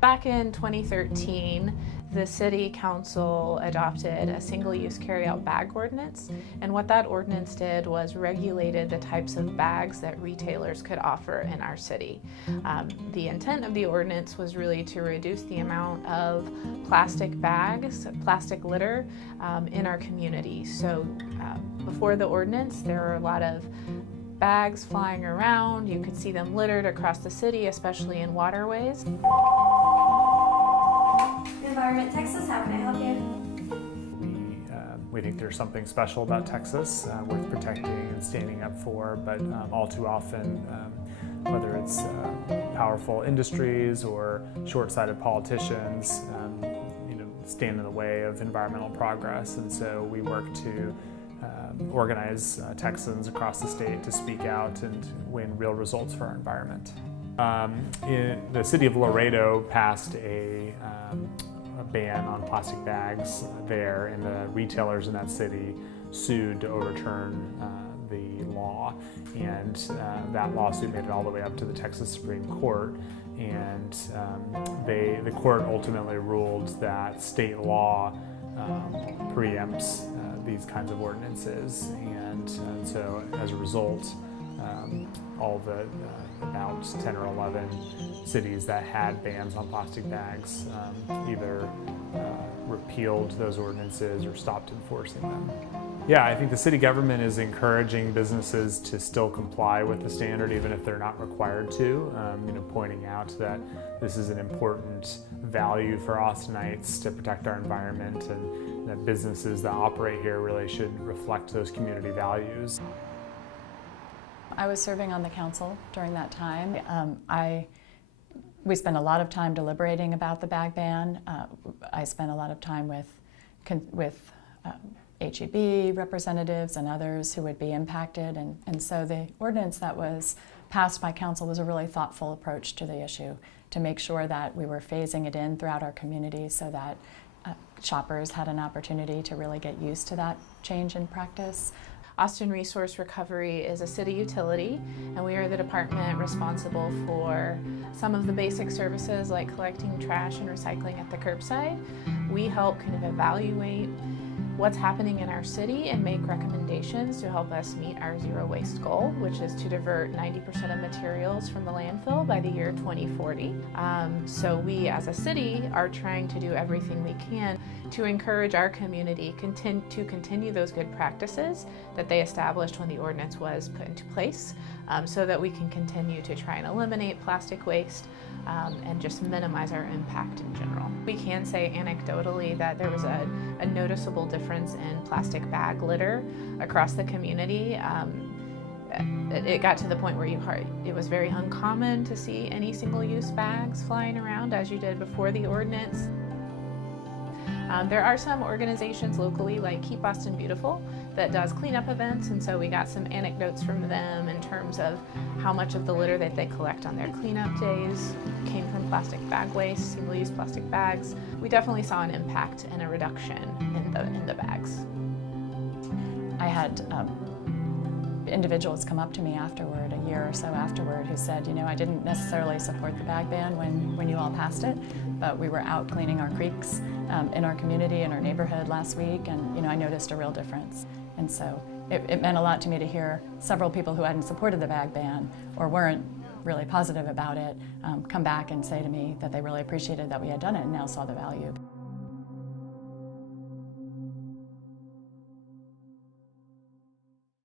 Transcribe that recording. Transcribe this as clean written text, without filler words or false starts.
Back in 2013, the City Council adopted a single-use carry-out bag ordinance, and what that ordinance did was regulated the types of bags that retailers could offer in our city. The intent of the ordinance was really to reduce the amount of plastic bags, plastic litter in our community. So before the ordinance, there were a lot of bags flying around. You could see them littered across the city, especially in waterways. Environment Texas, how can I help you? We think there's something special about Texas, worth protecting and standing up for, but all too often, whether it's powerful industries or short-sighted politicians, stand in the way of environmental progress. And so we work to organize Texans across the state to speak out and win real results for our environment. The city of Laredo passed a ban on plastic bags there, and the retailers in that city sued to overturn the law, and that lawsuit made it all the way up to the Texas Supreme Court, and the court ultimately ruled that state law preempts these kinds of ordinances, and so as a result, all the about 10 or 11 cities that had bans on plastic bags either repealed those ordinances or stopped enforcing them. Yeah, I think the city government is encouraging businesses to still comply with the standard even if they're not required to, pointing out that this is an important value for Austinites to protect our environment, and that businesses that operate here really should reflect those community values. I was serving on the council during that time. We spent a lot of time deliberating about the bag ban. I spent a lot of time with HEB representatives and others who would be impacted, and so the ordinance that was passed by council was a really thoughtful approach to the issue to make sure that we were phasing it in throughout our community so that shoppers had an opportunity to really get used to that change in practice. Austin Resource Recovery is a city utility, and we are the department responsible for some of the basic services like collecting trash and recycling at the curbside. We help kind of evaluate what's happening in our city and make recommendations to help us meet our zero waste goal, which is to divert 90% of materials from the landfill by the year 2040. So we as a city are trying to do everything we can to encourage our community to continue those good practices that they established when the ordinance was put into place, so that we can continue to try and eliminate plastic waste and just minimize our impact in general. We can say anecdotally that there was a noticeable difference in plastic bag litter across the community. It got to the point where it was very uncommon to see any single-use bags flying around as you did before the ordinance. There are some organizations locally like Keep Austin Beautiful that does cleanup events, and so we got some anecdotes from them in terms of how much of the litter that they collect on their cleanup days came from plastic bag waste, single-use plastic bags. We definitely saw an impact and a reduction in the bags. I had individuals come up to me afterward, a year or so afterward, who said, I didn't necessarily support the bag ban when you all passed it, but we were out cleaning our creeks in our community, in our neighborhood last week, and I noticed a real difference. And so it meant a lot to me to hear several people who hadn't supported the bag ban or weren't really positive about it come back and say to me that they really appreciated that we had done it and now saw the value.